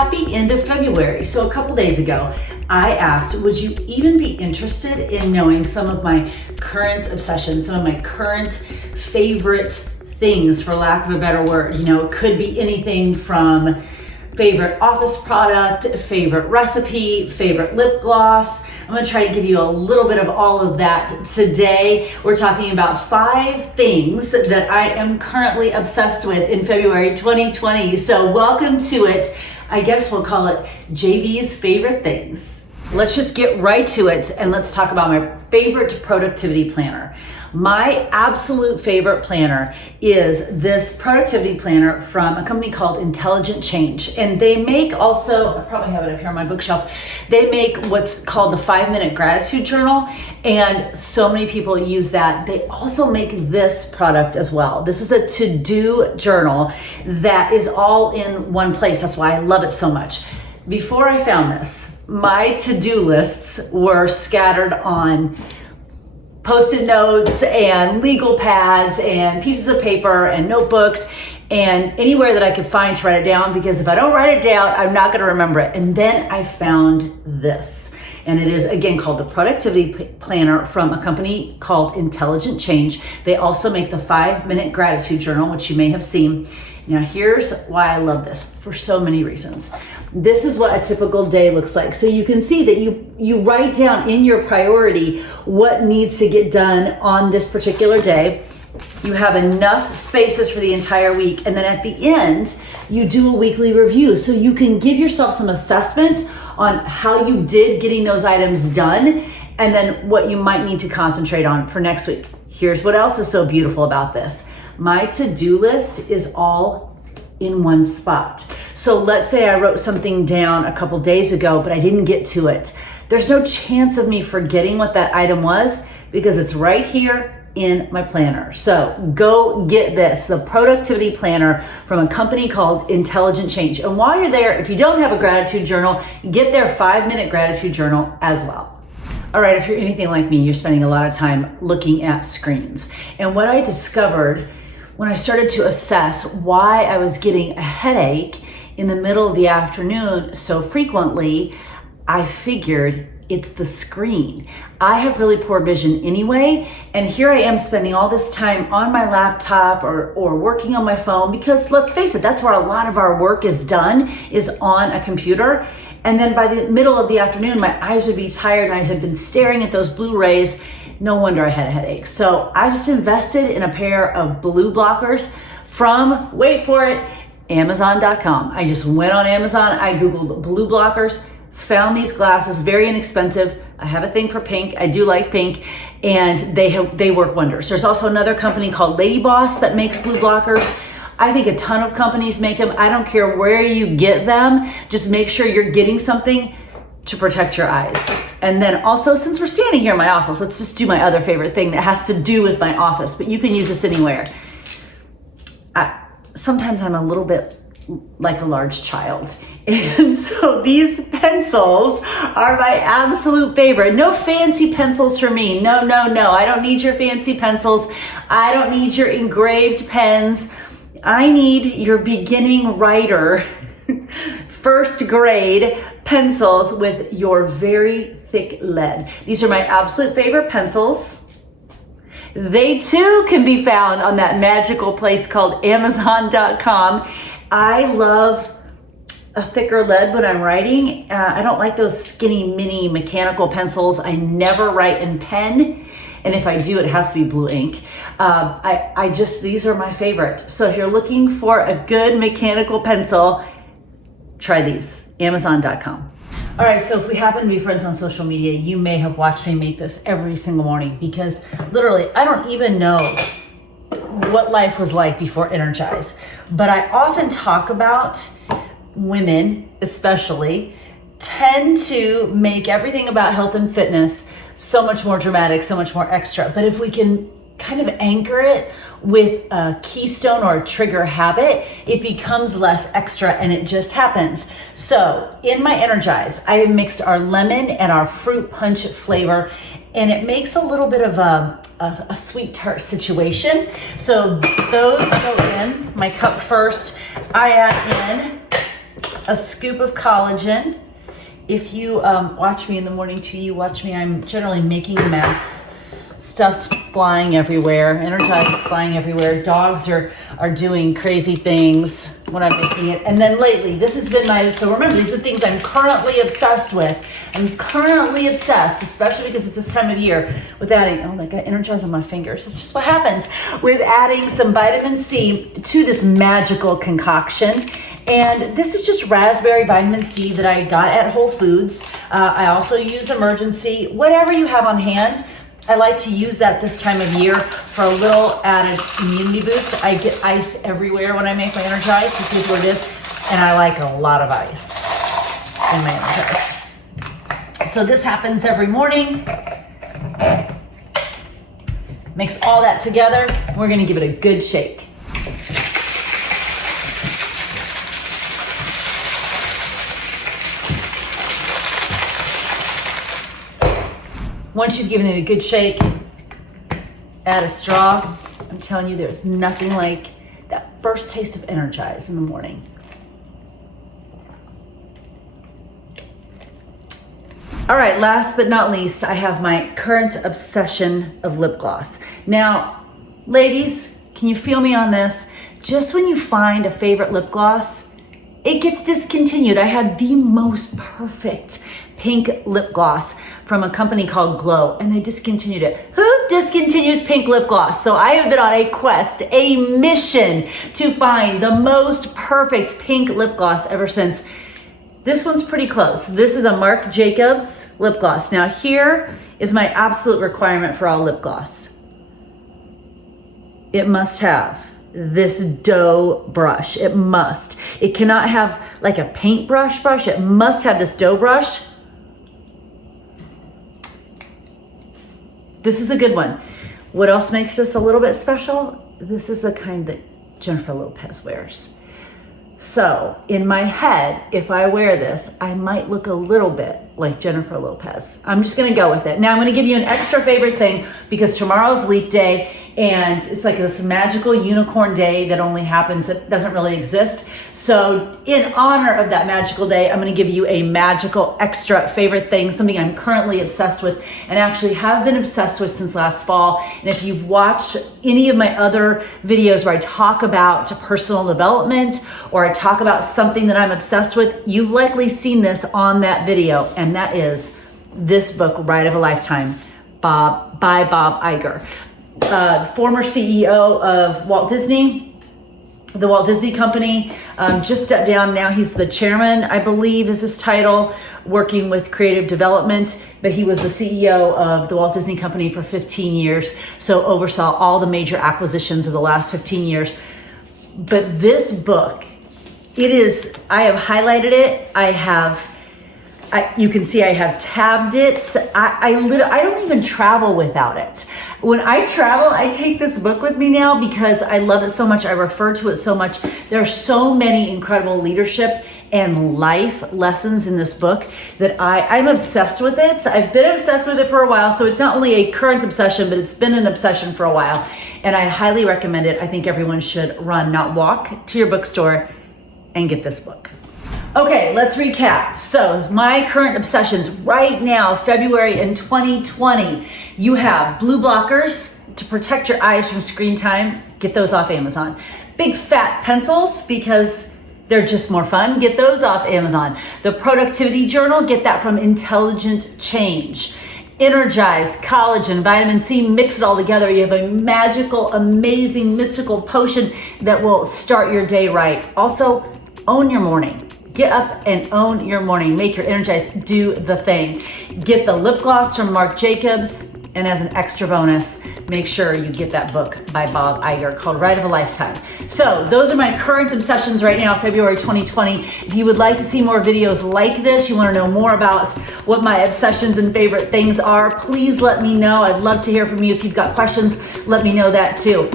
happy end of February. So a couple days ago, I asked, would you even be interested in knowing some of my current obsessions, some of my current favorite things, for lack of a better word? You know, it could be anything from favorite office product, favorite recipe, favorite lip gloss. I'm gonna try to give you a little bit of all of that today. We're talking about 5 things that I am currently obsessed with in February 2020. So welcome to it. I guess we'll call it JB's favorite things. Let's just get right to it and let's talk about my favorite productivity planner. My absolute favorite planner is this productivity planner from a company called Intelligent Change. And they make also, I probably have it up here on my bookshelf, they make what's called the 5-minute gratitude journal. And so many people use that. They also make this product as well. This is a to-do journal that is all in one place. That's why I love it so much. Before I found this, my to-do lists were scattered on Post-it notes and legal pads and pieces of paper and notebooks and anywhere that I could find to write it down, because if I don't write it down, I'm not going to remember it. And then I found this, and it is again called the Productivity Planner from a company called Intelligent Change. They also make the 5-minute gratitude journal, which you may have seen. Now here's why I love this, for so many reasons. This is what a typical day looks like. So you can see that you write down in your priority what needs to get done on this particular day. You have enough spaces for the entire week. And then at the end, you do a weekly review. So you can give yourself some assessments on how you did getting those items done, and then what you might need to concentrate on for next week. Here's what else is so beautiful about this. My to-do list is all in one spot. So let's say I wrote something down a couple days ago, but I didn't get to it. There's no chance of me forgetting what that item was, because it's right here in my planner. So go get this, the Productivity Planner from a company called Intelligent Change. And while you're there, if you don't have a gratitude journal, get their 5-minute gratitude journal as well. All right, if you're anything like me, you're spending a lot of time looking at screens. And what I discovered when I started to assess why I was getting a headache in the middle of the afternoon so frequently, I figured it's the screen. I have really poor vision anyway, and here I am spending all this time on my laptop or working on my phone, because let's face it, that's where a lot of our work is done, is on a computer. And then by the middle of the afternoon, my eyes would be tired and I had been staring at those blue rays. No wonder I had a headache. So I just invested in a pair of blue blockers from, wait for it, Amazon.com. I just went on Amazon, I Googled blue blockers, found these glasses, very inexpensive. I have a thing for pink, I do like pink, and they work wonders. There's also another company called Lady Boss that makes blue blockers. I think a ton of companies make them. I don't care where you get them, just make sure you're getting something to protect your eyes. And then also, since we're standing here in my office, let's just do my other favorite thing that has to do with my office, but you can use this anywhere. Sometimes I'm a little bit like a large child. And so these pencils are my absolute favorite. No fancy pencils for me. No. I don't need your fancy pencils. I don't need your engraved pens. I need your beginning writer, first grade pencils with your very thick lead. These are my absolute favorite pencils. They too can be found on that magical place called Amazon.com. I love a thicker lead when I'm writing. I don't like those skinny mini mechanical pencils. I never write in pen. And if I do, it has to be blue ink. These are my favorite. So if you're looking for a good mechanical pencil, try these, Amazon.com. All right, so if we happen to be friends on social media, you may have watched me make this every single morning, because literally, I don't even know what life was like before Energized. But I often talk about women, especially, tend to make everything about health and fitness so much more dramatic, so much more extra. But if we can kind of anchor it with a keystone or a trigger habit, it becomes less extra and it just happens. So in my Energize, I mixed our lemon and our fruit punch flavor, and it makes a little bit of a sweet tart situation. So those go in my cup first. I add in a scoop of collagen. If you watch me in the morning too, you watch me, I'm generally making a mess. Stuff's flying everywhere. Energized is flying everywhere. Dogs are doing crazy things when I'm making it. And then lately, this has been so remember, these are things I'm currently obsessed with. I'm currently obsessed, especially because it's this time of year, with adding, oh, I got Energized on my fingers. That's just what happens with adding some vitamin C to this magical concoction. And this is just raspberry vitamin C that I got at Whole Foods. I also use Emergency, whatever you have on hand. I like to use that this time of year for a little added immunity boost. I get ice everywhere when I make my Energized. This is what it is. And I like a lot of ice in my Energized. So this happens every morning. Mix all that together. We're gonna give it a good shake. Once you've given it a good shake, add a straw. I'm telling you, there's nothing like that first taste of Energized in the morning. All right, last but not least, I have my current obsession of lip gloss. Now, ladies, can you feel me on this? Just when you find a favorite lip gloss, it gets discontinued. I had the most perfect pink lip gloss from a company called Glow, and they discontinued it. Who discontinues pink lip gloss? So I have been on a quest, a mission to find the most perfect pink lip gloss ever since. This one's pretty close. This is a Marc Jacobs lip gloss. Now here is my absolute requirement for all lip gloss. It must have this dough brush. It must. It cannot have like a paintbrush brush. It must have this dough brush. This is a good one. What else makes this a little bit special? This is the kind that Jennifer Lopez wears. So in my head, if I wear this, I might look a little bit like Jennifer Lopez. I'm just gonna go with it. Now I'm gonna give you an extra favorite thing because tomorrow's Leap Day and it's like this magical unicorn day that only happens, it doesn't really exist. So in honor of that magical day, I'm gonna give you a magical extra favorite thing, something I'm currently obsessed with and actually have been obsessed with since last fall. And if you've watched any of my other videos where I talk about personal development or I talk about something that I'm obsessed with, you've likely seen this on that video. And that is this book, Ride of a Lifetime, by Bob Iger. Former CEO of Walt Disney, the Walt Disney Company, just stepped down. Now he's the chairman, I believe is his title, working with creative development, but he was the CEO of the Walt Disney Company for 15 years, so oversaw all the major acquisitions of the last 15 years. But this book, I have highlighted it, you can see I have tabbed it. I don't even travel without it. When I travel, I take this book with me now because I love it so much. I refer to it so much. There are so many incredible leadership and life lessons in this book that I'm obsessed with it. I've been obsessed with it for a while, so it's not only a current obsession, but it's been an obsession for a while. And I highly recommend it. I think everyone should run, not walk, to your bookstore and get this book. Okay, let's recap. So my current obsessions right now, February in 2020, you have blue blockers to protect your eyes from screen time. Get those off Amazon. Big fat pencils because they're just more fun. Get those off Amazon. The productivity journal, get that from Intelligent Change. Energized, collagen, vitamin C, mix it all together. You have a magical, amazing, mystical potion that will start your day right. Also, own your morning. Get up and own your morning. Make your Energized do the thing. Get the lip gloss from Marc Jacobs. And as an extra bonus, make sure you get that book by Bob Iger called Ride of a Lifetime. So those are my current obsessions right now, February 2020. If you would like to see more videos like this, you want to know more about what my obsessions and favorite things are, please let me know. I'd love to hear from you. If you've got questions, let me know that too.